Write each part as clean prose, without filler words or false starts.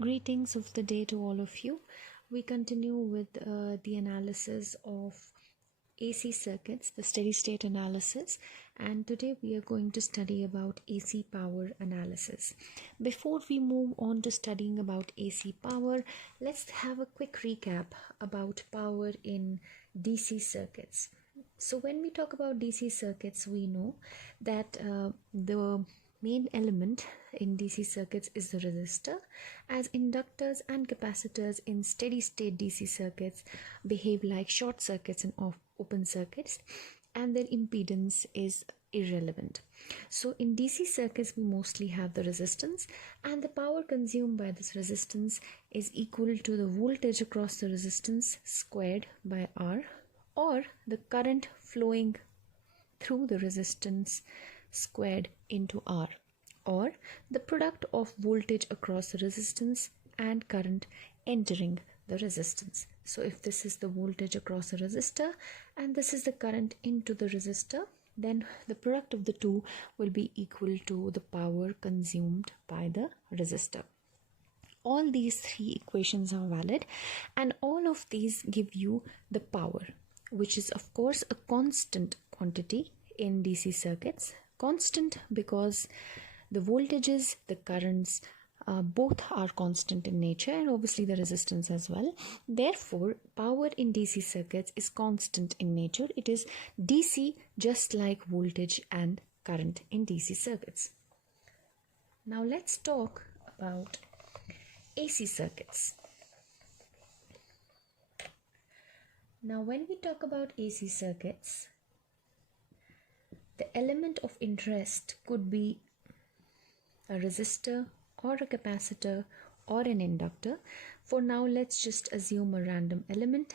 Greetings of the day to all of you. We continue with the analysis of AC circuits, the steady state analysis, and today we are going to study about AC power analysis. Before we move on to studying about AC power, let's have a quick recap about power in DC circuits. So when we talk about DC circuits, we know that the main element in DC circuits is the resistor, as inductors and capacitors in steady state DC circuits behave like short circuits and open circuits, and their impedance is irrelevant. So in DC circuits we mostly have the resistance, and the power consumed by this resistance is equal to the voltage across the resistance squared by R, or the current flowing through the resistance squared into R, or the product of voltage across the resistance and current entering the resistance. So if this is the voltage across the resistor and this is the current into the resistor, then the product of the two will be equal to the power consumed by the resistor. All these three equations are valid, and all of these give you the power, which is of course a constant quantity in DC circuits. Constant because the voltages, the currents, both are constant in nature, and obviously the resistance as well. Therefore, power in DC circuits is constant in nature. It is DC, just like voltage and current in DC circuits. Now let's talk about AC circuits. Now when we talk about AC circuits, the element of interest could be a resistor or a capacitor or an inductor. For now, let's just assume a random element,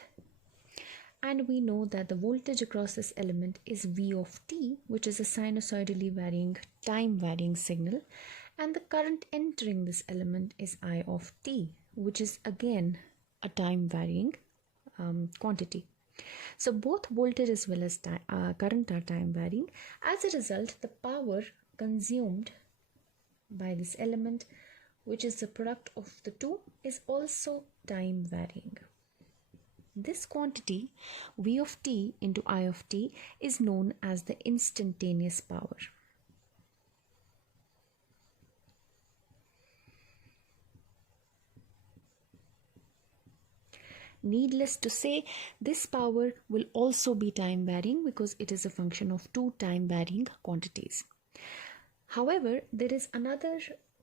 and we know that the voltage across this element is V of t, which is a sinusoidally varying, time varying signal, and the current entering this element is I of t, which is again a time varying quantity. So both voltage as well as current are time varying. As a result, the power consumed by this element, which is the product of the two, is also time varying. This quantity, V of t into I of t, is known as the instantaneous power. Needless to say, this power will also be time varying because it is a function of two time varying quantities. However, there is another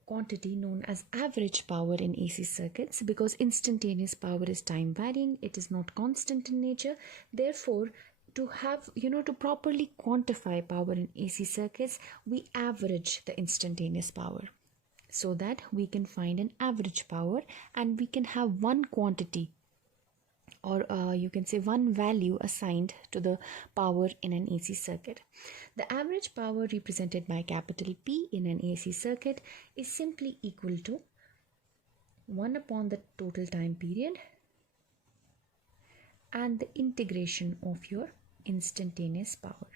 quantity known as average power in AC circuits, because instantaneous power is time varying, it is not constant in nature. Therefore, to properly quantify power in AC circuits, we average the instantaneous power so that we can find an average power, and we can have one quantity, or you can say one value assigned to the power in an AC circuit. The average power represented by capital P in an AC circuit is simply equal to 1 upon the total time period and the integration of your instantaneous power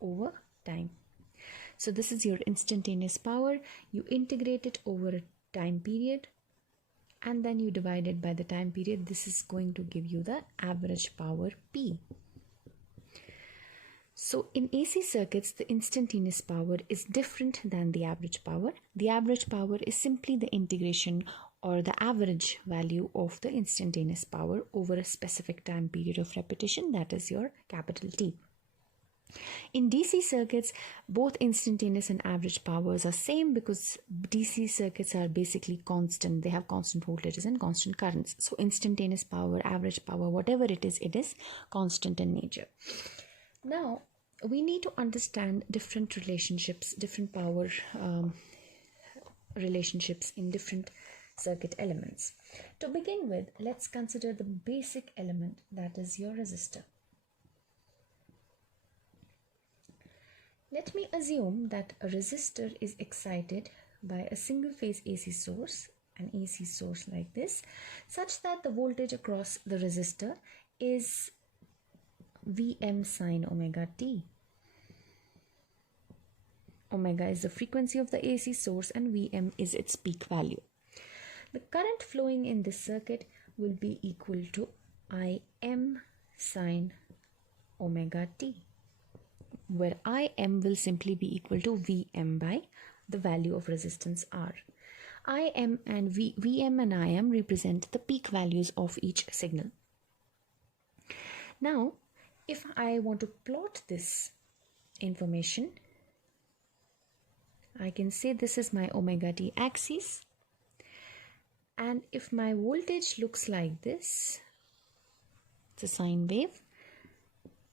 over time. So this is your instantaneous power. You integrate it over a time period, and then you divide it by the time period. This is going to give you the average power P. So in AC circuits, the instantaneous power is different than the average power. The average power is simply the integration or the average value of the instantaneous power over a specific time period of repetition, that is your capital T. In DC circuits, both instantaneous and average powers are same because DC circuits are basically constant. They have constant voltages and constant currents. So instantaneous power, average power, whatever it is constant in nature. Now, we need to understand different relationships, different power relationships in different circuit elements. To begin with, let's consider the basic element, that is your resistor. Let me assume that a resistor is excited by a single phase AC source, an AC source like this, such that the voltage across the resistor is Vm sine omega t. Omega is the frequency of the AC source and Vm is its peak value. The current flowing in this circuit will be equal to Im sine omega t, where Im will simply be equal to Vm by the value of resistance R. Vm and Im represent the peak values of each signal. Now, if I want to plot this information, I can say this is my omega t axis, and if my voltage looks like this, it's a sine wave,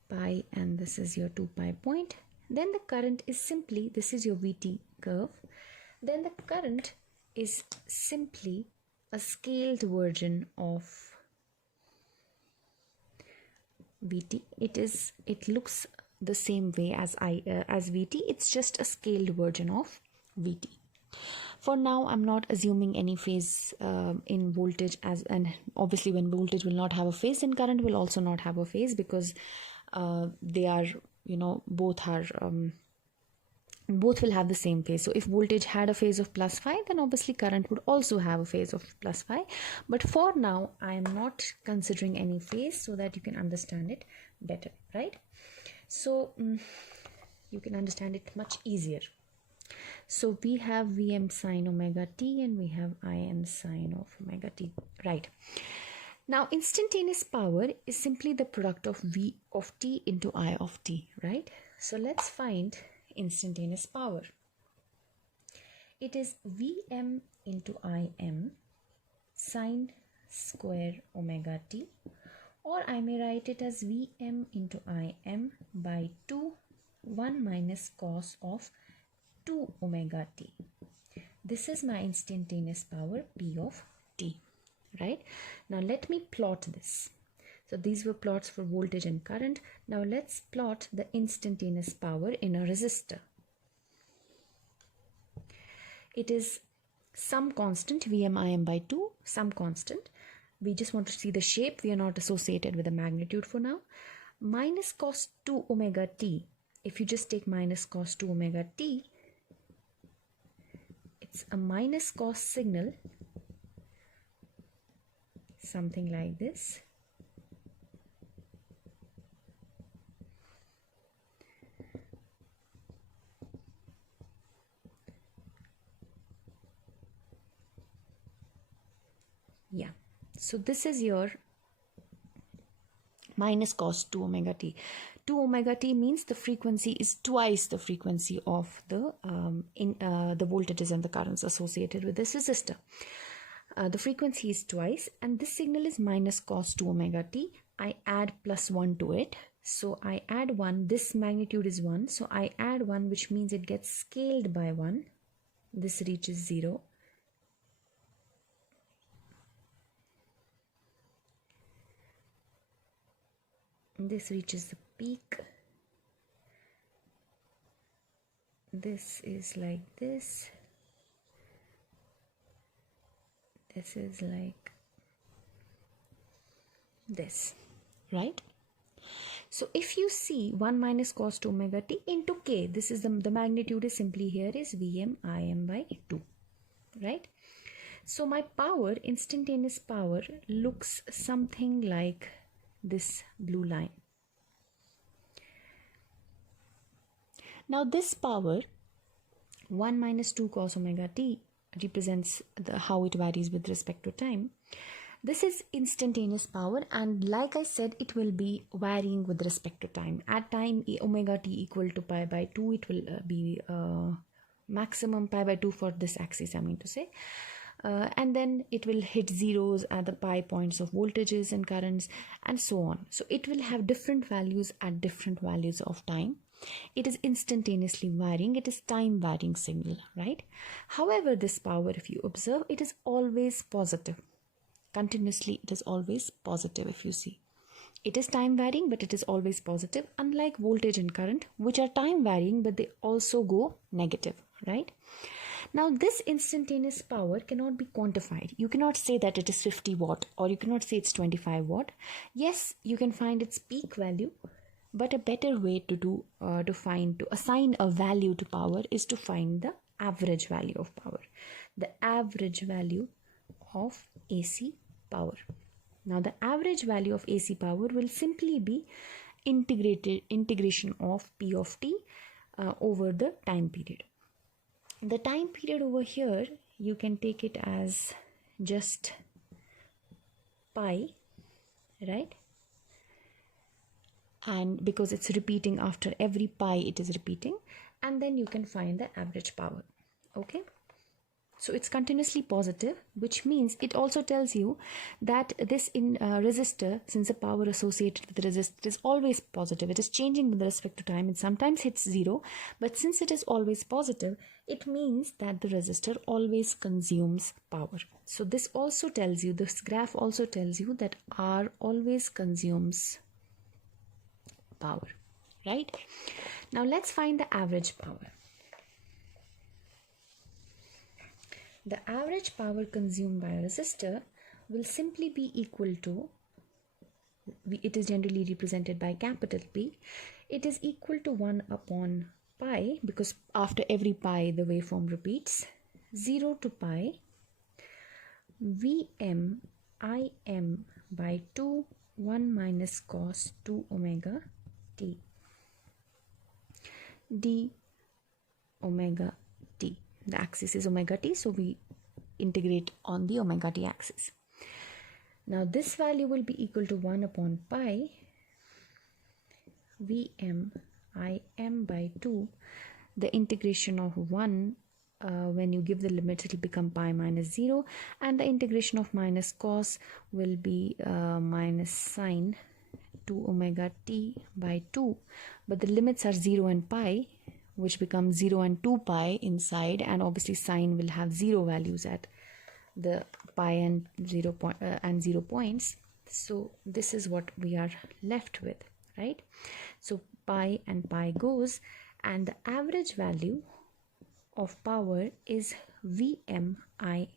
pi, and this is your 2 pi point, then the current is simply, this is your Vt curve, then the current is simply a scaled version of Vt. It looks the same way as Vt. It's just a scaled version of Vt. For now, I'm not assuming any phase in voltage, and obviously when voltage will not have a phase, then current will also not have a phase, because they are, both will have the same phase. So if voltage had a phase of plus phi, then obviously current would also have a phase of plus phi. But for now, I am not considering any phase, so that you can understand it better, right? So you can understand it much easier. So we have Vm sine omega t and we have Im sine of omega t, right? Now instantaneous power is simply the product of V of t into I of t, right? So let's find instantaneous power. It is Vm into Im sine square omega t, or I may write it as Vm into Im by 2 1 minus cos of 2 omega t. This is my instantaneous power P of t, right? Now let me plot this. So these were plots for voltage and current. Now let's plot the instantaneous power in a resistor. It is some constant, Vm by 2, some constant. We just want to see the shape. We are not associated with the magnitude for now. Minus cos 2 omega t. If you just take minus cos 2 omega t, it's a minus cos signal, something like this. Yeah, so this is your minus cos 2 omega t. 2 omega t means the frequency is twice the frequency of the voltages and the currents associated with this resistor. The frequency is twice, and this signal is minus cos 2 omega t. I add plus 1 to it. So I add 1, this magnitude is 1. So I add 1, which means it gets scaled by 1. This reaches 0. This reaches the peak. This is like this. This is like this, right? So if you see 1 minus cos 2 omega t into k, this is the magnitude is simply here is Vm Im by 2, right? So my power, instantaneous power, looks something like this blue line. Now this power, 1 minus 2 cos omega t, represents how it varies with respect to time. This is instantaneous power, and like I said, it will be varying with respect to time. At time omega t equal to pi by 2, it will be maximum pi by 2 for this axis, I mean to say. And then it will hit zeros at the pi points of voltages and currents and so on. So it will have different values at different values of time. It is instantaneously varying. It is time varying signal, right? However, this power, if you observe, it is always positive. Continuously, it is always positive if you see. It is time varying, but it is always positive, unlike voltage and current, which are time varying, but they also go negative, right? Now, this instantaneous power cannot be quantified. You cannot say that it is 50 watt or you cannot say it's 25 watt. Yes, you can find its peak value, but a better way to assign a value to power is to find the average value of power. The average value of AC power. Now the average value of AC power will simply be integration of P of t over the time period. The time period over here, you can take it as just pi, right? And because it's repeating after every pi, it is repeating, and then you can find the average power. Okay, so it's continuously positive, which means it also tells you that this resistor, since the power associated with the resistor is always positive, it is changing with respect to time. It sometimes hits 0, but since it is always positive, it means that the resistor always consumes power. So this also tells you, this graph also tells you that R always consumes power, right? Now let's find the average power. The average power consumed by a resistor will simply be equal to, it is generally represented by capital P, it is equal to 1 upon pi, because after every pi the waveform repeats, 0 to pi Vm Im by 2 1 minus cos 2 omega t d omega t. The axis is omega t, so we integrate on the omega t axis. Now this value will be equal to 1 upon pi Vm Im by 2. The integration of 1, when you give the limits, it will become pi minus 0, and the integration of minus cos will be minus sine 2 omega t by 2, but the limits are 0 and pi, which becomes 0 and 2 pi inside, and obviously sine will have 0 values at the pi and 0 points. So this is what we are left with, right? So pi and pi goes, and the average value of power is Vm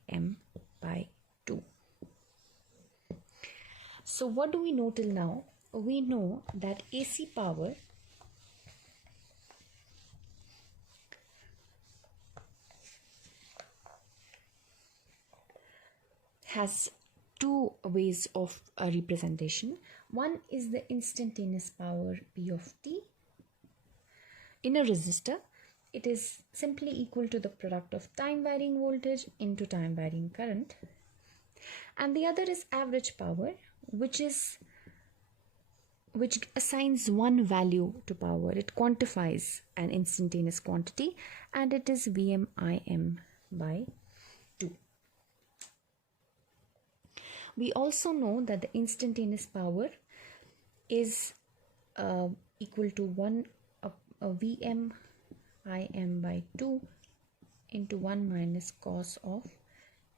Im by 2. So what do we know till now? We know that AC power has two ways of representation. One is the instantaneous power P of t. In a resistor, it is simply equal to the product of time varying voltage into time varying current. And the other is average power, which assigns one value to power. It quantifies an instantaneous quantity, and it is Vm Im by 2. We also know that the instantaneous power is equal to 1 Vm Im by 2 into 1 minus cos of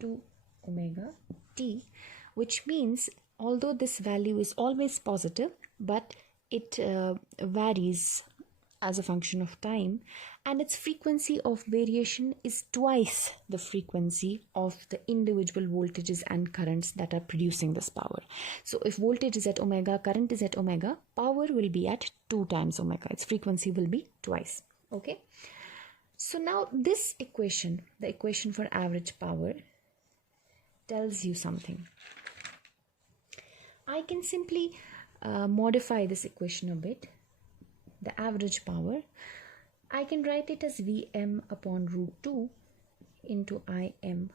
2 omega t, which means although this value is always positive, but it varies as a function of time, and its frequency of variation is twice the frequency of the individual voltages and currents that are producing this power. So if voltage is at omega, current is at omega, power will be at 2 times omega. Its frequency will be twice. Okay. So now this equation, the equation for average power, tells you something. I can simply modify this equation a bit. The average power, I can write it as Vm upon root 2 into Im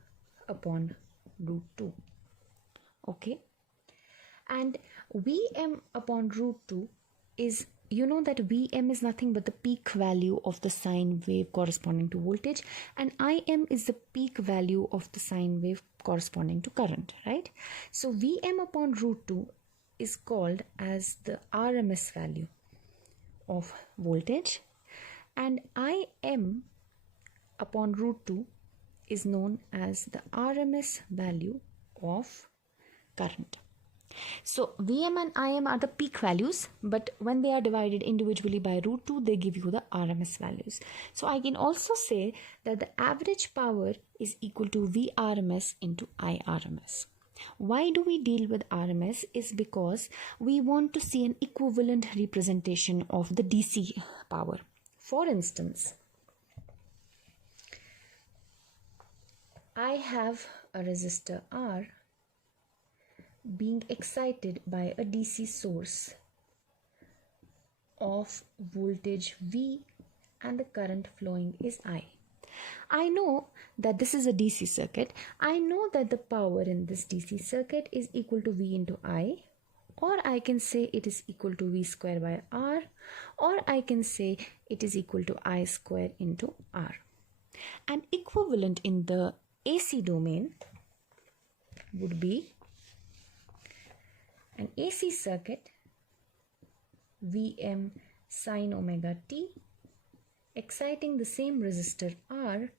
upon root 2. Okay. And Vm upon root 2 is, you know that Vm is nothing but the peak value of the sine wave corresponding to voltage, and Im is the peak value of the sine wave corresponding to current, right? So Vm upon root 2 is called as the RMS value of voltage, and Im upon root 2 is known as the RMS value of current. So Vm and Im are the peak values, but when they are divided individually by root 2, they give you the RMS values. So I can also say that the average power is equal to Vrms into Irms. Why do we deal with RMS? Is because we want to see an equivalent representation of the DC power. For instance, I have a resistor R being excited by a DC source of voltage V and the current flowing is I. I know that this is a DC circuit. I know that the power in this DC circuit is equal to V into I, or I can say it is equal to V square by R, or I can say it is equal to I square into R. An equivalent in the AC domain would be an AC circuit Vm sine omega t exciting the same resistor R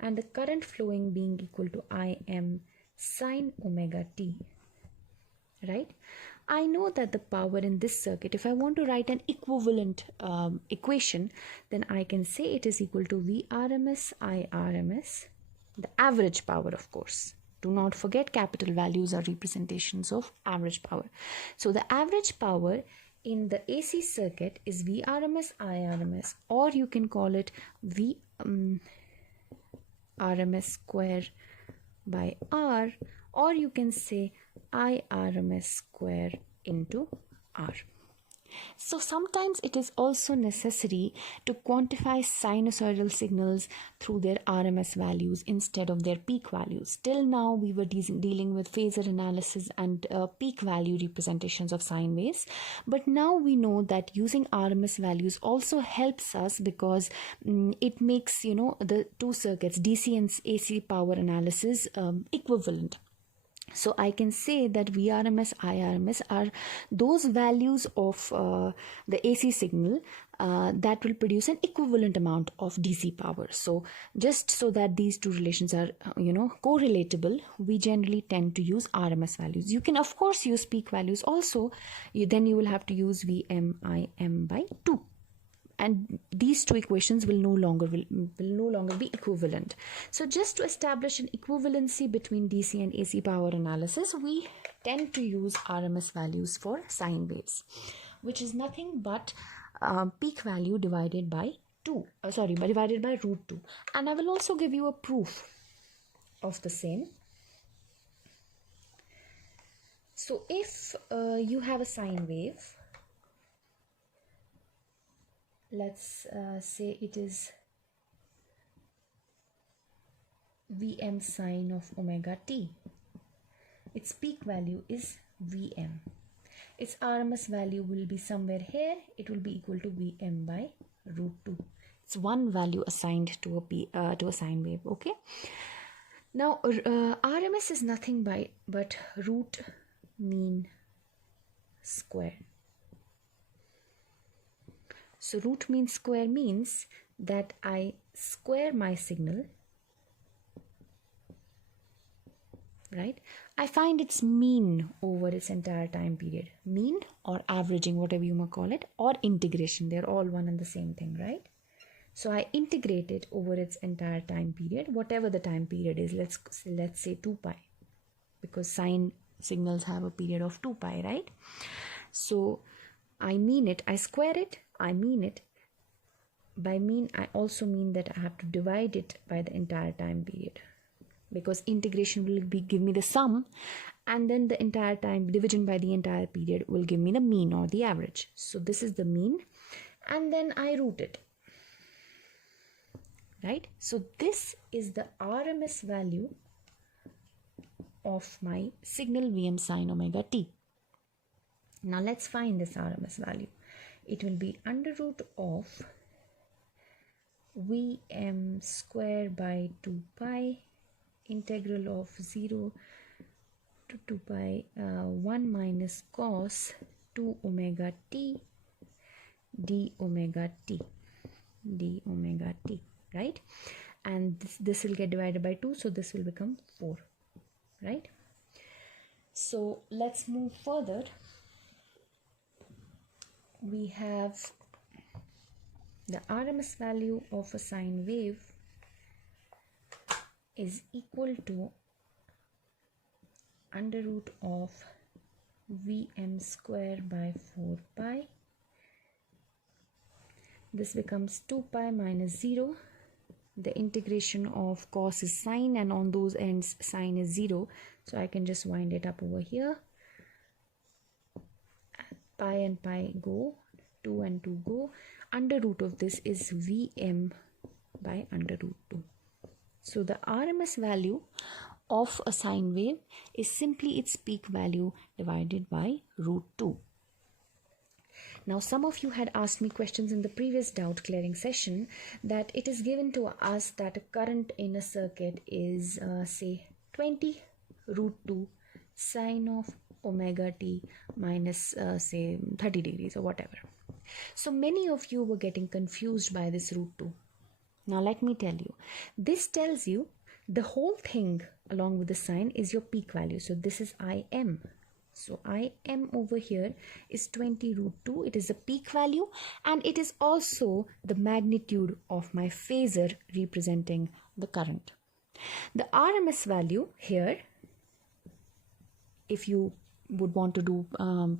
and the current flowing being equal to Im sine omega t, right? I know that the power in this circuit, if I want to write an equivalent equation, then I can say it is equal to Vrms Irms, the average power, of course. Do not forget, capital values are representations of average power. So the average power in the AC circuit is Vrms Irms, or you can call it V RMS square by R, or you can say Irms square into R. So sometimes it is also necessary to quantify sinusoidal signals through their RMS values instead of their peak values. Till now we were dealing with phasor analysis and peak value representations of sine waves, but now we know that using RMS values also helps us because it makes the two circuits, DC and AC power analysis, equivalent. So I can say that Vrms, Irms are those values of the AC signal that will produce an equivalent amount of DC power. So just so that these two relations are correlatable, we generally tend to use RMS values. You can of course use peak values also. Then you will have to use Vm Im by 2. And these two equations will no longer be equivalent. So just to establish an equivalency between DC and AC power analysis, we tend to use RMS values for sine waves, which is nothing but peak value divided by divided by root 2. And I will also give you a proof of the same. So if you have a sine wave, let's say it is Vm sine of omega t. Its peak value is Vm. Its RMS value will be somewhere here. It will be equal to Vm by root 2. It's one value assigned to a sine wave. Okay. Now RMS is nothing but root mean square. So root mean square means that I square my signal, right? I find its mean over its entire time period. Mean or averaging, whatever you may call it, or integration. They're all one and the same thing, right? So I integrate it over its entire time period, whatever the time period is. Let's say 2 pi, because sine signals have a period of 2 pi, right? So I mean it, I square it, I mean it. By mean, I also mean that I have to divide it by the entire time period, because integration will give me the sum, and then the entire time division by the entire period will give me the mean or the average. So this is the mean, and then I root it, right? So this is the RMS value of my signal Vm sine omega t. Now let's find this RMS value. It will be under root of Vm square by 2 pi integral of 0 to 2 pi 1 minus cos 2 omega t d omega t, right? And this will get divided by 2, so this will become 4, right? So let's move further. We have the RMS value of a sine wave is equal to under root of Vm square by 4 pi. This becomes 2 pi minus 0 the integration of cos is sine, and on those ends sine is 0. So I can just wind it up over here. Pi and pi go, 2 and 2 go. Under root of this is Vm by under root 2. So the RMS value of a sine wave is simply its peak value divided by root 2. Now, some of you had asked me questions in the previous doubt clearing session that it is given to us that a current in a circuit is say 20 root 2 sine of omega t minus say 30 degrees or whatever. So many of you were getting confused by this root 2. Now let me tell you, this tells you the whole thing along with the sine is your peak value. So this is Im. So Im over here is 20 root 2. It is the peak value, and it is also the magnitude of my phasor representing the current. The RMS value here, if you would want to do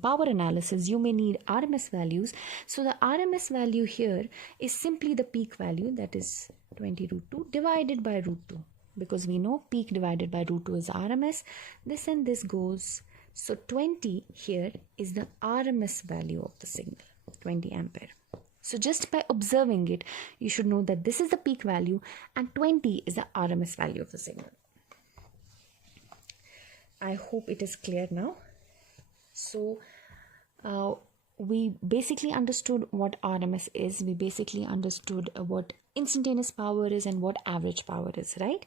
power analysis, you may need RMS values. So the RMS value here is simply the peak value, that is 20 root 2 divided by root 2, because we know peak divided by root 2 is RMS. This and this goes. So 20 here is the RMS value of the signal, 20 ampere. So just by observing it, you should know that this is the peak value and 20 is the RMS value of the signal. I hope it is clear now. So we basically understood what RMS is. We basically understood what instantaneous power is and what average power is, right?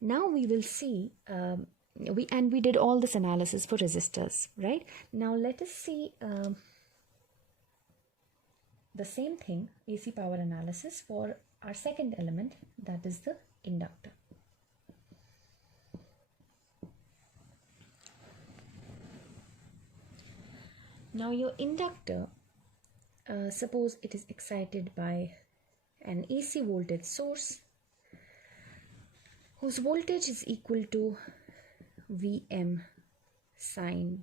Now we will see, we did all this analysis for resistors, right? Now let us see the same thing, AC power analysis, for our second element, that is the inductor. Now your inductor, suppose it is excited by an AC voltage source whose voltage is equal to Vm sine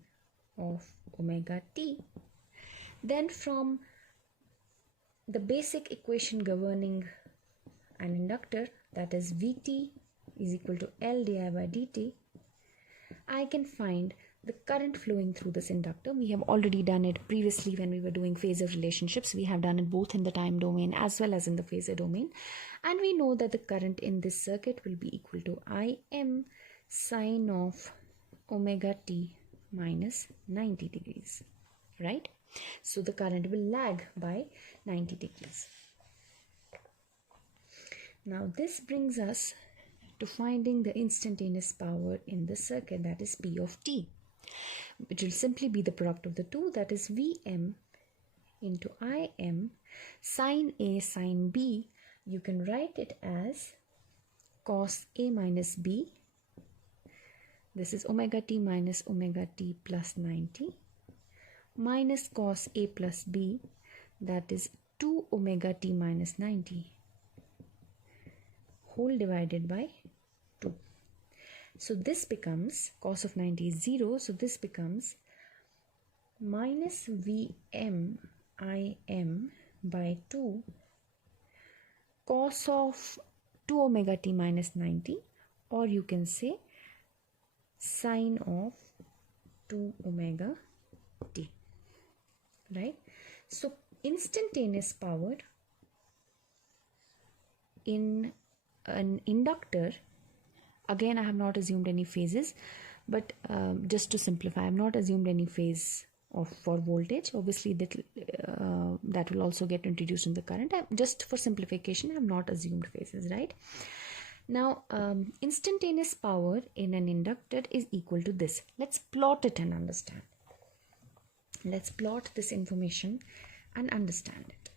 of omega t. Then from the basic equation governing an inductor, that is Vt is equal to L di by dt, I can find the current flowing through this inductor. We have already done it previously when we were doing phasor relationships. We have done it both in the time domain as well as in the phasor domain. And we know that the current in this circuit will be equal to Im sine of omega t minus 90 degrees, right? So the current will lag by 90 degrees. Now this brings us to finding the instantaneous power in the circuit, that is P of t, which will simply be the product of the two, that is Vm into Im sine A sine B. You can write it as cos A minus B. This is omega t minus omega t plus 90 minus cos A plus B, that is 2 omega t minus 90 whole divided by 2. So this becomes, cos of 90 is 0, so this becomes minus Vm Im by 2 cos of 2 omega t minus 90, or you can say sine of 2 omega t, right? So instantaneous power in an inductor, again I have not assumed any phases, but just to simplify, I have not assumed any phase for voltage. Obviously that will also get introduced in the current. Just for simplification, I have not assumed phases, right? Now instantaneous power in an inductor is equal to this. Let's plot it and understand. Let's plot this information and understand it.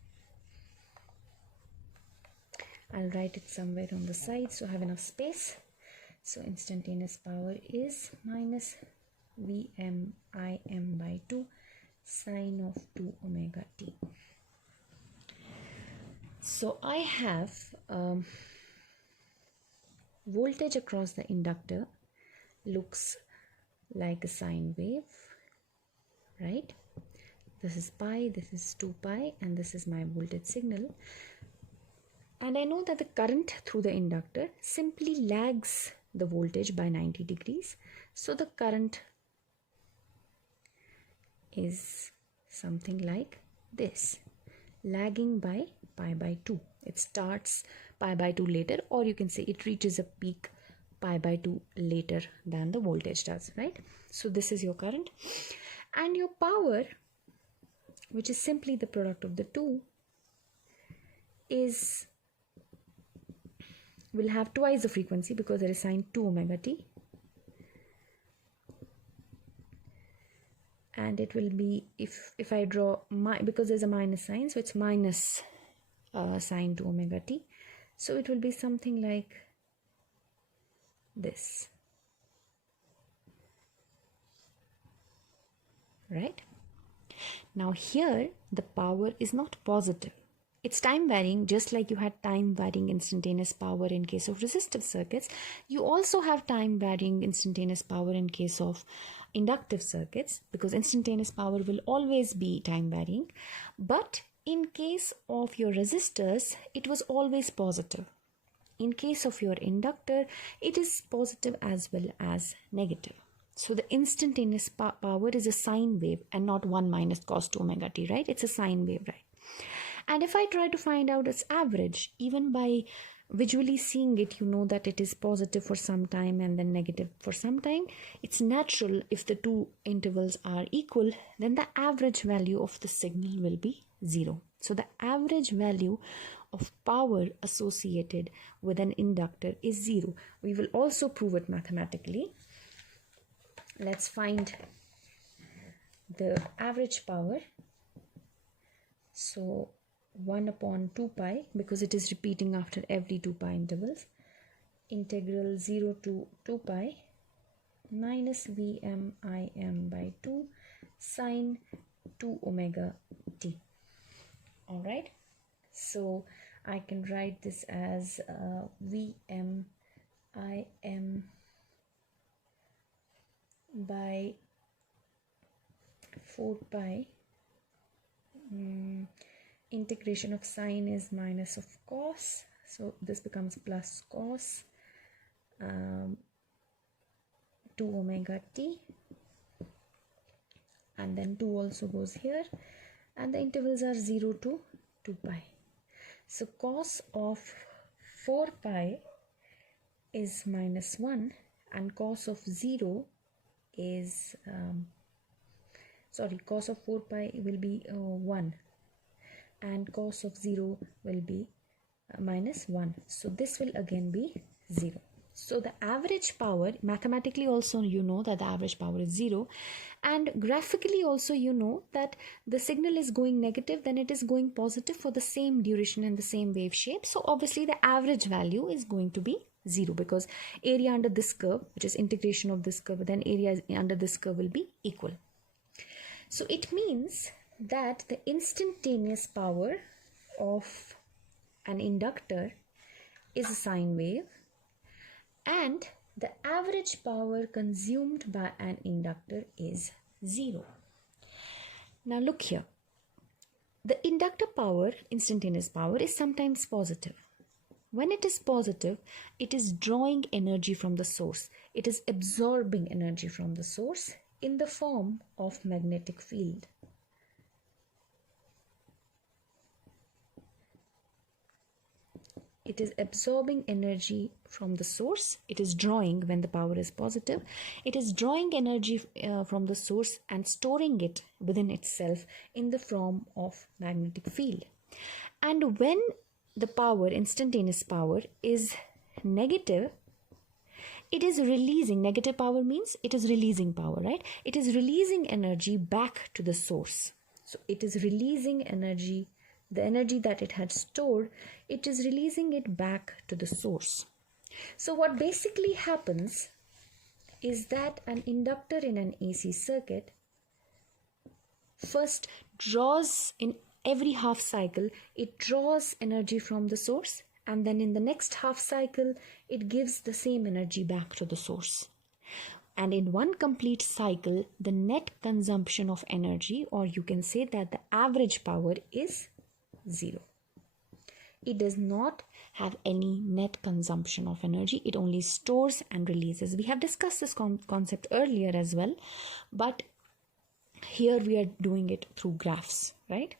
I'll write it somewhere on the side so I have enough space. So instantaneous power is minus Vm Im by 2 sine of 2 omega t. So I have voltage across the inductor looks like a sine wave, right? This is pi, this is 2 pi, and this is my voltage signal. And I know that the current through the inductor simply lags the voltage by 90 degrees. So the current is something like this, lagging by pi by 2. It starts pi by 2 later, or you can say it reaches a peak pi by 2 later than the voltage does, right? So this is your current. And your power, which is simply the product of the two, will have twice the frequency because there is sine 2 omega t. And it will be, if I draw, because there's a minus sign, so it's minus sine 2 omega t. So it will be something like this, right? Now here the power is not positive. It's time varying, just like you had time varying instantaneous power in case of resistive circuits. You also have time varying instantaneous power in case of inductive circuits, because instantaneous power will always be time varying. But in case of your resistors, it was always positive. In case of your inductor, it is positive as well as negative. So the instantaneous power is a sine wave and not 1 minus cos 2 omega t, right? It's a sine wave, right? And if I try to find out its average, even by visually seeing it, you know that it is positive for some time and then negative for some time. It's natural, if the two intervals are equal, then the average value of the signal will be 0. So the average value of power associated with an inductor is 0. We will also prove it mathematically. Let's find the average power. So 1 upon 2 pi, because it is repeating after every 2 pi intervals, integral 0 to 2 pi minus Vm Im by 2 sine 2 omega t. All right, so I can write this as Vm Im by 4 pi. Integration of sine is minus of cos, so this becomes plus cos 2 omega t, and then 2 also goes here, and the intervals are 0 to 2 pi. So cos of 4 pi is minus 1, and cos of 0 is cos of 4 pi will be 1, and cos of 0 will be minus 1. So this will again be 0. So the average power, mathematically also you know that the average power is 0, and graphically also you know that the signal is going negative, then it is going positive for the same duration and the same wave shape. So obviously the average value is going to be 0, because area under this curve, which is integration of this curve, then area under this curve will be equal. So it means that the instantaneous power of an inductor is a sine wave, and the average power consumed by an inductor is 0. Now look here, the inductor power, instantaneous power, is sometimes positive. When it is positive, it is drawing energy from the source. It is absorbing energy from the source in the form of magnetic field. It is absorbing energy from the source. It is drawing, when the power is positive, it is drawing energy from the source and storing it within itself in the form of magnetic field. And when the power, instantaneous power, is negative, it is releasing. Negative power means it is releasing power, right? It is releasing energy back to the source. So it is releasing energy, the energy that it had stored, it is releasing it back to the source. So what basically happens is that an inductor in an AC circuit first draws, in every half cycle, it draws energy from the source, and then in the next half cycle, it gives the same energy back to the source. And in one complete cycle, the net consumption of energy, or you can say that the average power, is 0. It does not have any net consumption of energy. It only stores and releases. We have discussed this concept earlier as well, but here we are doing it through graphs, right?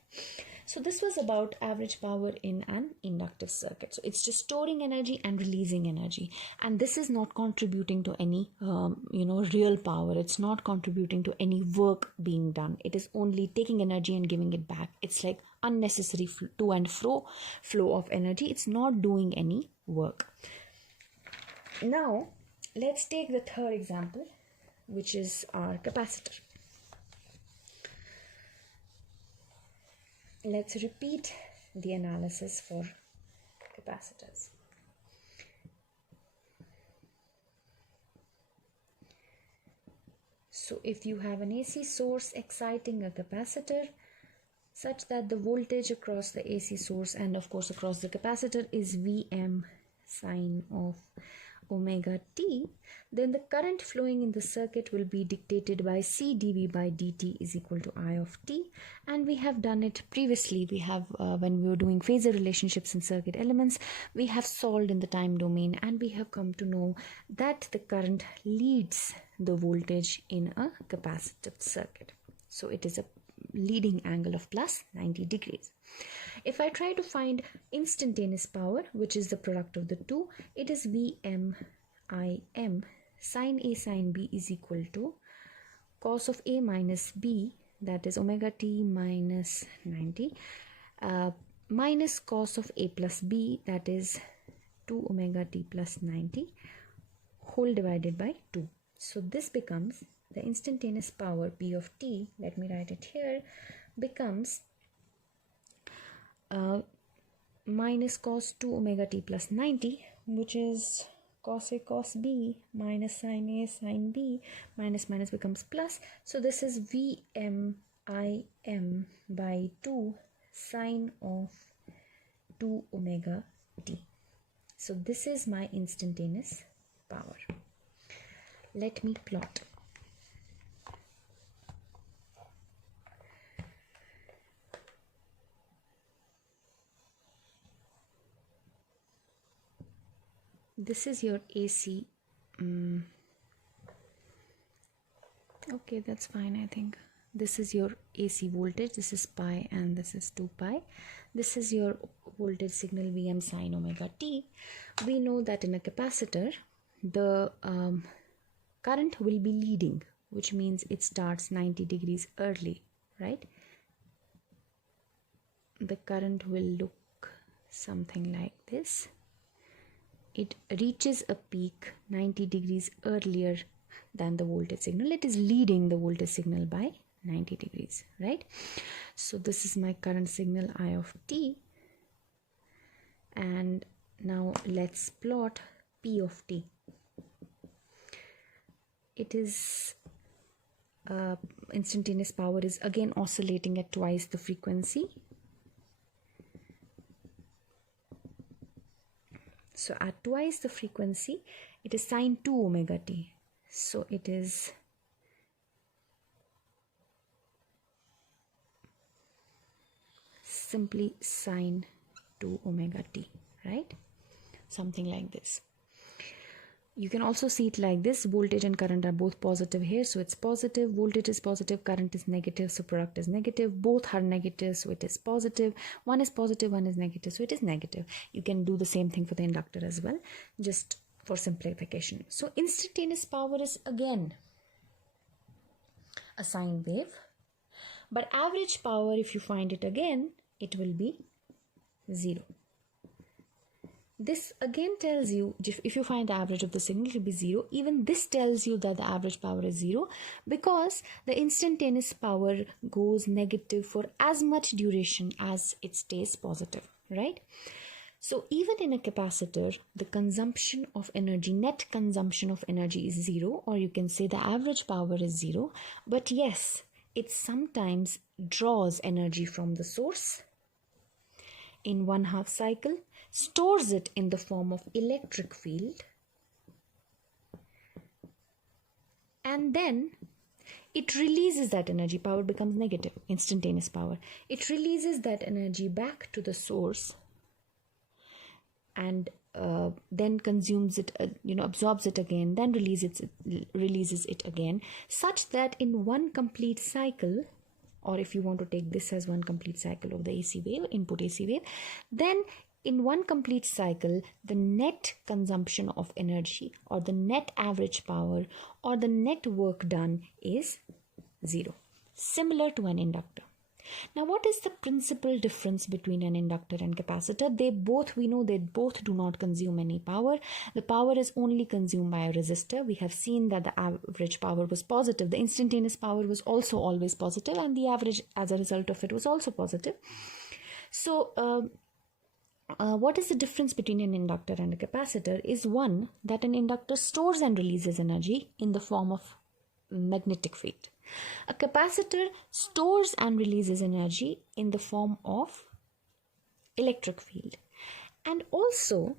So this was about average power in an inductive circuit. So it's just storing energy and releasing energy. And this is not contributing to any, real power. It's not contributing to any work being done. It is only taking energy and giving it back. It's like unnecessary to and fro flow of energy. It's not doing any work. Now, let's take the third example, which is our capacitor. Let's repeat the analysis for capacitors. So if you have an AC source exciting a capacitor such that the voltage across the AC source and of course across the capacitor is Vm sine of omega t, then the current flowing in the circuit will be dictated by C dV by dt is equal to I of t. And we have done it previously. We have, when we were doing phasor relationships in circuit elements, we have solved in the time domain, and we have come to know that the current leads the voltage in a capacitive circuit. So it is a leading angle of plus 90 degrees. If I try to find instantaneous power, which is the product of the two, it is Vm Im sine A sine B is equal to cos of A minus B, that is omega t minus 90, minus cos of A plus B, that is 2 omega t plus 90, whole divided by 2. So this becomes the instantaneous power P of t, let me write it here, becomes minus cos 2 omega t plus 90, which is cos A cos B minus sine A sine B, minus minus becomes plus. So this is Vm Im by 2 sine of 2 omega t. So this is my instantaneous power. Let me plot. This is your AC. Okay, that's fine, I think. This is your AC voltage. This is pi and this is 2 pi. This is your voltage signal Vm sine omega t. We know that in a capacitor, the current will be leading, which means it starts 90 degrees early, right? The current will look something like this. It reaches a peak 90 degrees earlier than the voltage signal. It is leading the voltage signal by 90 degrees, right? So this is my current signal I of t. And now let's plot P of t. It is instantaneous power is again oscillating at twice the frequency. So at twice the frequency, it is sine 2 omega t. So it is simply sine 2 omega t, right? Something like this. You can also see it like this. Voltage and current are both positive here, so it's positive. Voltage is positive, current is negative, so product is negative. Both are negative, so it is positive. One is positive, one is negative, so it is negative. You can do the same thing for the inductor as well, just for simplification. So instantaneous power is again a sine wave, but average power, if you find it again, it will be 0. This again tells you, if you find the average of the signal, it will be 0. Even this tells you that the average power is 0, because the instantaneous power goes negative for as much duration as it stays positive, right? So even in a capacitor, the consumption of energy, net consumption of energy is 0, or you can say the average power is 0. But yes, it sometimes draws energy from the source in 1/2 cycle, stores it in the form of electric field, and then it releases that energy. Power becomes negative, instantaneous power. It releases that energy back to the source, and then consumes it, absorbs it again, then releases it again, such that in one complete cycle, or if you want to take this as one complete cycle of the AC wave, input AC wave, then in one complete cycle, the net consumption of energy or the net average power or the net work done is 0, similar to an inductor. Now, what is the principal difference between an inductor and capacitor? We know they both do not consume any power. The power is only consumed by a resistor. We have seen that the average power was positive. The instantaneous power was also always positive, and the average as a result of it was also positive. So, what is the difference between an inductor and a capacitor is one, that an inductor stores and releases energy in the form of magnetic field. A capacitor stores and releases energy in the form of electric field. And also,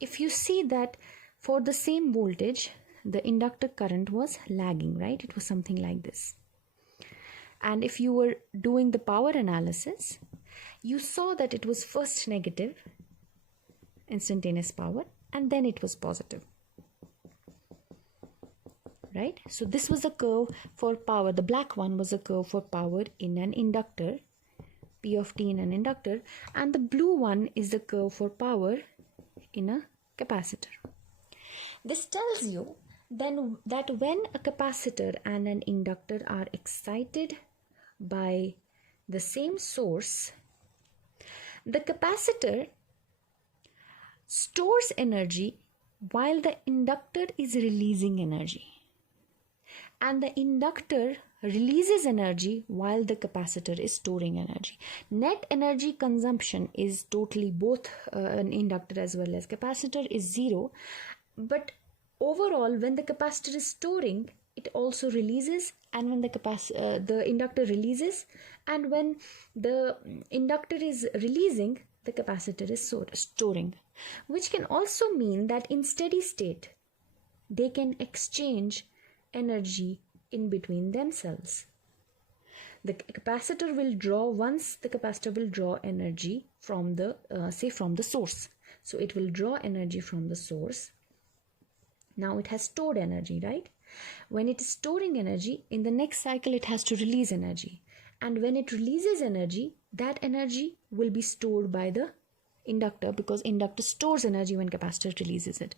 if you see that for the same voltage, the inductor current was lagging, right? It was something like this. And if you were doing the power analysis, you saw that it was first negative, instantaneous power, and then it was positive. Right? So this was a curve for power. The black one was a curve for power in an inductor, P of t in an inductor, and the blue one is the curve for power in a capacitor. This tells you then that when a capacitor and an inductor are excited by the same source, the capacitor stores energy while the inductor is releasing energy. And the inductor releases energy while the capacitor is storing energy. Net energy consumption is totally both an inductor as well as capacitor is 0. But overall, when the capacitor is storing, it also releases, and when the inductor releases, and when the inductor is releasing, the capacitor is storing. Which can also mean that in steady state, they can exchange energy in between themselves. The capacitor will draw energy from the from the source. So it will draw energy from the source. Now it has stored energy, right? When it is storing energy, in the next cycle it has to release energy. And when it releases energy, that energy will be stored by the inductor, because inductor stores energy when capacitor releases it.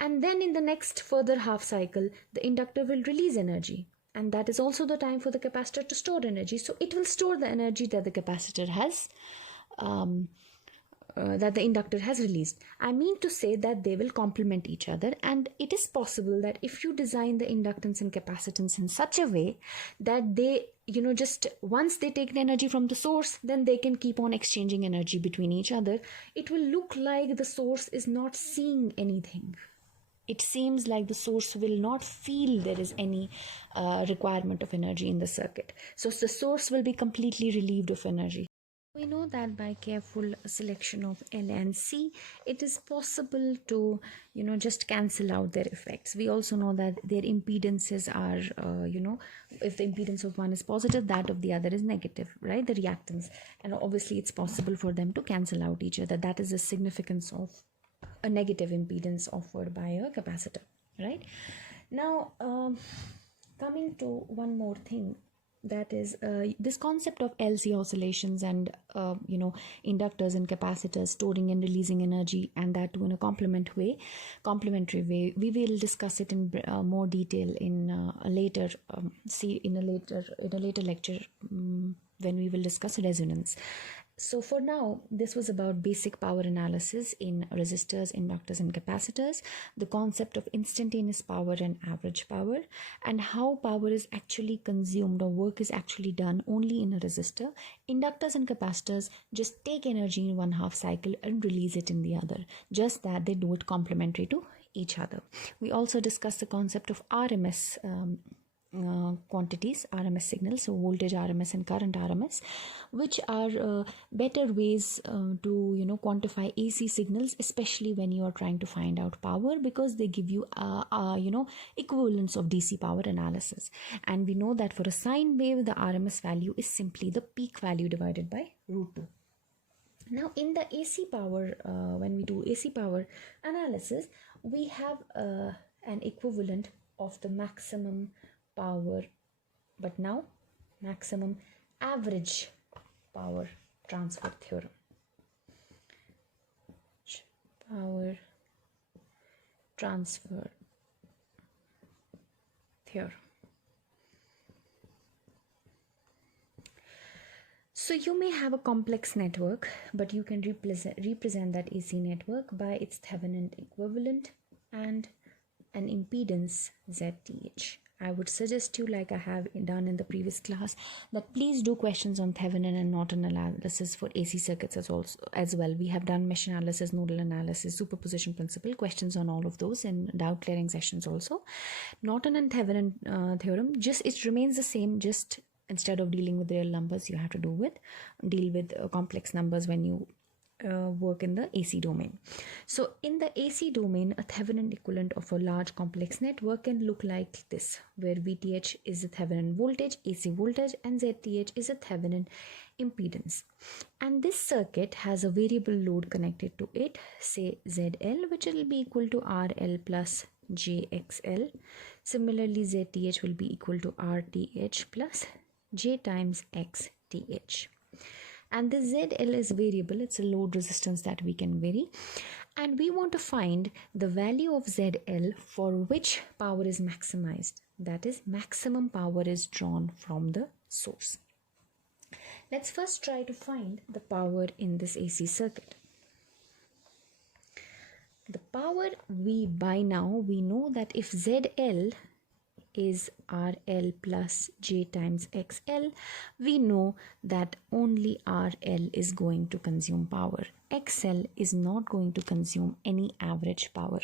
And then in the next further half cycle, the inductor will release energy, and that is also the time for the capacitor to store energy. So it will store the energy that the capacitor has that the inductor has released. I mean to say that they will complement each other, and it is possible that if you design the inductance and capacitance in such a way that they, just once they take the energy from the source, then they can keep on exchanging energy between each other, it will look like the source is not seeing anything. It seems like the source will not feel there is any requirement of energy in the circuit. So the source will be completely relieved of energy. We know that by careful selection of L and C, it is possible to, just cancel out their effects. We also know that their impedances are, if the impedance of one is positive, that of the other is negative, right? The reactance. And obviously it's possible for them to cancel out each other. That is the significance of a negative impedance offered by a capacitor, right? Now, coming to one more thing, that is this concept of LC oscillations and inductors and capacitors storing and releasing energy, and that too in a complementary way. We will discuss it in more detail in a later lecture when we will discuss resonance. So for now, this was about basic power analysis in resistors, inductors and capacitors, the concept of instantaneous power and average power, and how power is actually consumed or work is actually done only in a resistor. Inductors and capacitors just take energy in one half cycle and release it in the other, just that they do it complementary to each other. We also discussed the concept of RMS quantities, RMS signals, so voltage RMS and current RMS, which are better ways to quantify AC signals, especially when you are trying to find out power, because they give you equivalence of DC power analysis. And we know that for a sine wave, the RMS value is simply the peak value divided by √2. Now in the AC power, when we do AC power analysis, we have an equivalent of the maximum power, but now maximum average power transfer theorem. Power transfer theorem. So you may have a complex network, but you can represent that AC network by its Thevenin equivalent and an impedance ZTH. I would suggest you, like I have done in the previous class, that please do questions on Thevenin and Norton analysis for AC circuits as well. We have done mesh analysis, nodal analysis, superposition principle, questions on all of those in doubt clearing sessions also. Norton and Thevenin theorem, it remains the same, just instead of dealing with real numbers, you have to deal with complex numbers when you work in the AC domain. So in the AC domain, a Thevenin equivalent of a large complex network can look like this, where VTH is a Thevenin voltage, AC voltage, and ZTH is a Thevenin impedance. And this circuit has a variable load connected to it, say ZL, which will be equal to RL plus JXL. Similarly, ZTH will be equal to RTH plus J times XTH. And the ZL is variable, it's a load resistance that we can vary. And we want to find the value of ZL for which power is maximized. That is, maximum power is drawn from the source. Let's first try to find the power in this AC circuit. The power by now we know that if ZL is RL plus J times XL, we know that only RL is going to consume power. XL is not going to consume any average power.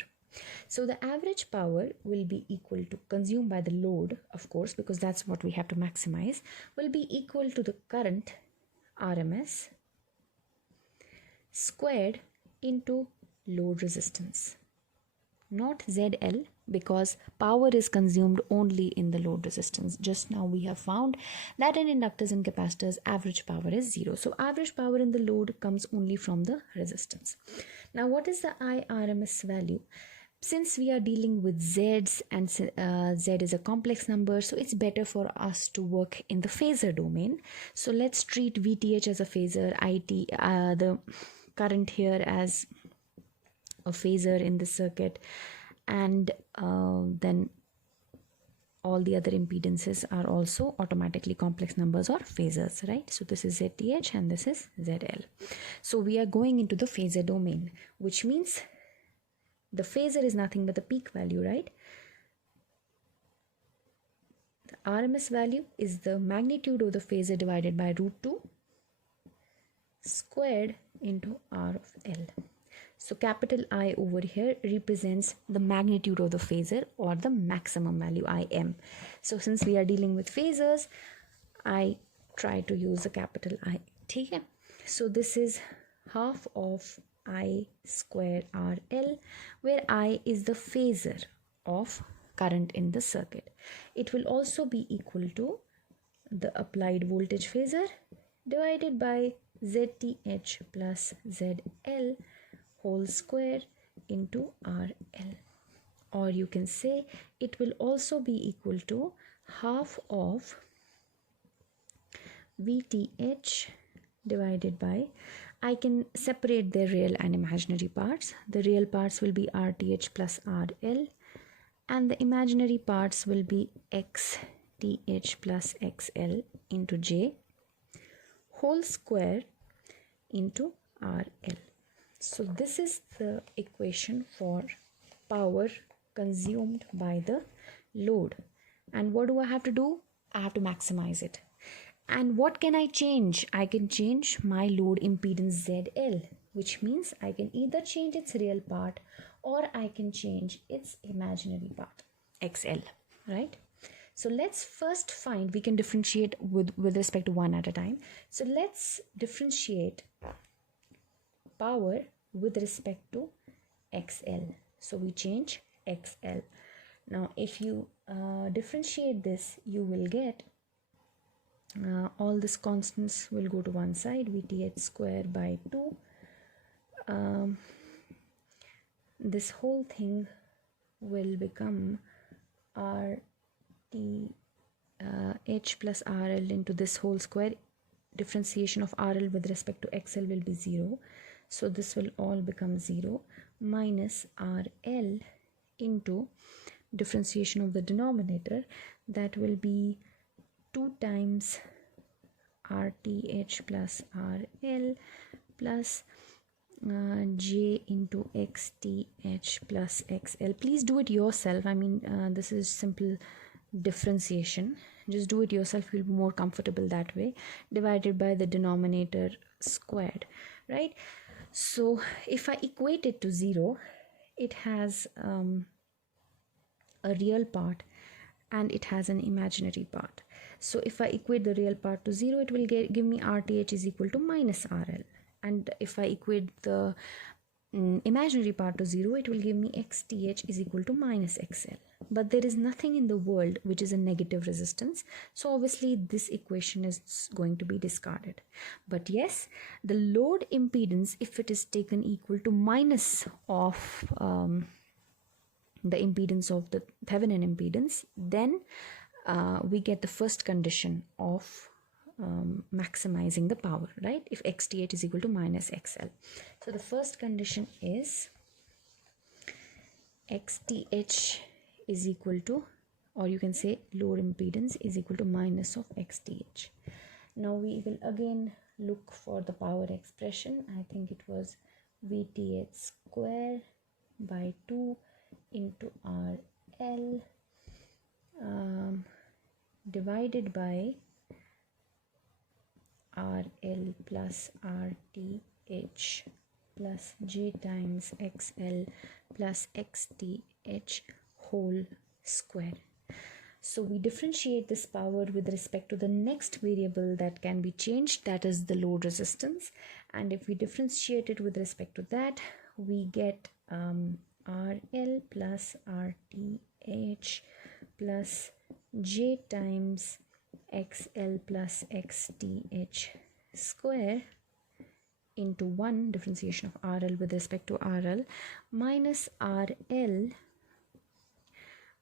So the average power will be equal to, consumed by the load, of course, because that's what we have to maximize, will be equal to the current RMS squared into load resistance. Not ZL, because power is consumed only in the load resistance. Just now we have found that in inductors and capacitors, average power is 0. So average power in the load comes only from the resistance. Now what is the IRMS value? Since we are dealing with Z's and Z is a complex number, so it's better for us to work in the phasor domain. So let's treat VTH as a phasor, the current here as a phasor in the circuit, and then all the other impedances are also automatically complex numbers or phasors, right? So this is ZTH and this is ZL. So we are going into the phasor domain, which means the phasor is nothing but the peak value, right? The RMS value is the magnitude of the phasor divided by √2 squared into R of L. So capital I over here represents the magnitude of the phasor or the maximum value IM. So since we are dealing with phasors, I try to use the capital I. Okay? So this is half of I square RL, where I is the phasor of current in the circuit. It will also be equal to the applied voltage phasor divided by ZTH plus ZL whole square into RL, or you can say it will also be equal to half of VTH divided by, I can separate the real and imaginary parts. The real parts will be RTH plus RL and the imaginary parts will be XTH plus XL into J whole square into RL. So this is the equation for power consumed by the load. And what do I have to do? I have to maximize it. And what can I change? I can change my load impedance ZL, which means I can either change its real part or I can change its imaginary part, XL, right? So let's first find, we can differentiate with respect to one at a time. So let's differentiate power with respect to XL. So we change XL. Now if you differentiate this, you will get all these constants will go to one side, VTH square by 2. This whole thing will become RTH plus RL into this whole square. Differentiation of RL with respect to XL will be 0. So this will all become 0 minus RL into differentiation of the denominator, that will be 2 times RTH plus RL plus J into XTH plus XL. Please do it yourself. I mean, this is simple differentiation. Just do it yourself. You'll be more comfortable that way. Divided by the denominator squared, right? So if I equate it to 0, it has a real part and it has an imaginary part. So if I equate the real part to 0, it will give me RTH is equal to minus RL. And if I equate the imaginary part to 0, it will give me XTH is equal to minus XL. But there is nothing in the world which is a negative resistance. So obviously this equation is going to be discarded. But yes, the load impedance, if it is taken equal to minus of the impedance of the Thevenin impedance, then we get the first condition of maximizing the power, right? If XTH is equal to minus XL. So the first condition is XTH is equal to, or you can say load impedance is equal to minus of XTH. Now we will again look for the power expression. I think it was VTH square by 2 into RL divided by RL plus RTH plus J times XL plus XTH whole square. So we differentiate this power with respect to the next variable that can be changed, that is the load resistance. And if we differentiate it with respect to that, we get RL plus RTH plus J times XL plus XTH square into 1 differentiation of RL with respect to RL minus RL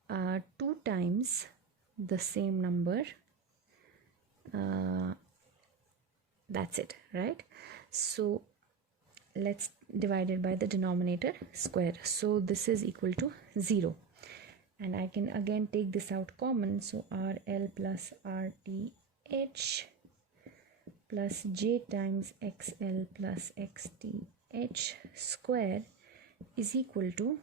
2 times the same number. That's it, right? So let's divide it by the denominator square. So this is equal to 0. And I can again take this out common. So RL plus RTH plus J times XL plus XTH square is equal to,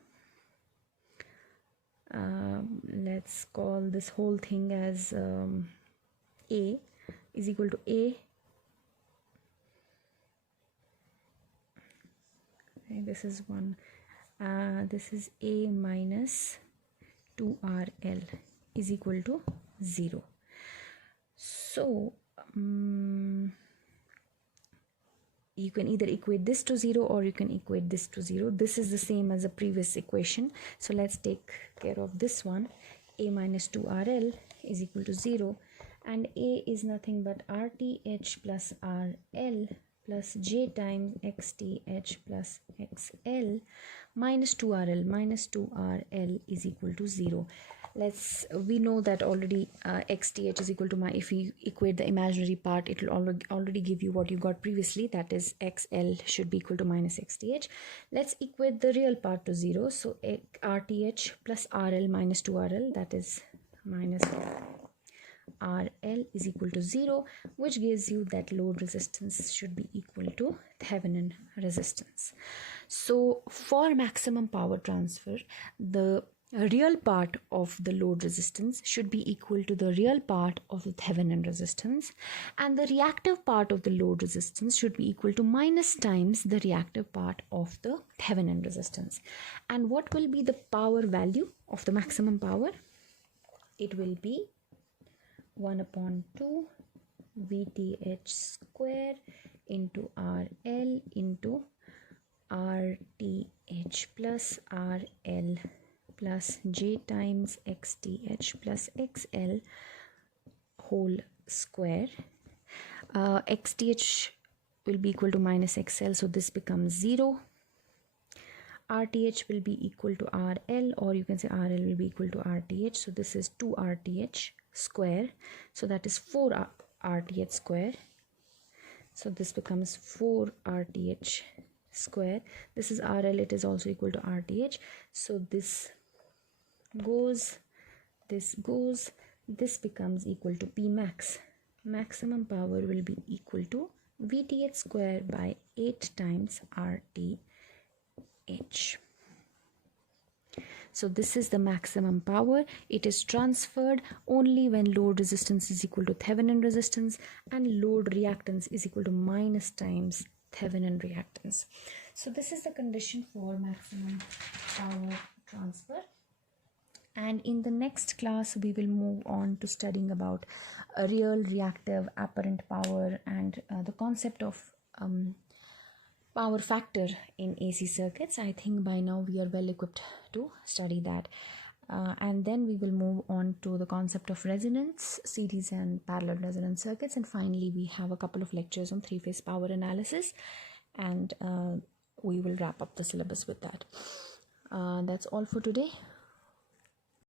let's call this whole thing as A is equal to A. Okay, this is 1. This is A minus 2RL is equal to 0. So you can either equate this to 0 or you can equate this to 0. This is the same as the previous equation. So let's take care of this one. A minus 2RL is equal to 0, and A is nothing but RTH plus RL plus J times XTH plus XL minus 2RL. Minus 2RL is equal to 0. We know that already XTH is equal to if you equate the imaginary part, it will already give you what you got previously, that is XL should be equal to minus XTH. Let's equate the real part to 0. So RTH plus RL minus 2RL, that is minus RL is equal to 0, which gives you that load resistance should be equal to Thevenin resistance. So for maximum power transfer, the real part of the load resistance should be equal to the real part of the Thevenin resistance, and the reactive part of the load resistance should be equal to minus times the reactive part of the Thevenin resistance. And what will be the power value of the maximum power? It will be 1 upon 2 VTH square into RL into RTH plus RL plus J times XTH plus XL whole square. XTH will be equal to minus XL, so this becomes 0. RTH will be equal to RL, or you can say RL will be equal to RTH, so this is 2 RTH square, so that is 4 RTH square, so this becomes 4 RTH square. This is RL, it is also equal to RTH, so this goes, this goes, this becomes equal to P max. Maximum power will be equal to VTH square by 8 times RTH. So this is the maximum power. It is transferred only when load resistance is equal to Thevenin resistance and load reactance is equal to minus times Thevenin reactance. So this is the condition for maximum power transfer. And in the next class, we will move on to studying about a real, reactive, apparent power, and the concept of power factor in AC circuits. I think by now we are well equipped to study that. And then we will move on to the concept of resonance, series and parallel resonance circuits. And finally, we have a couple of lectures on three-phase power analysis. And we will wrap up the syllabus with that. That's all for today.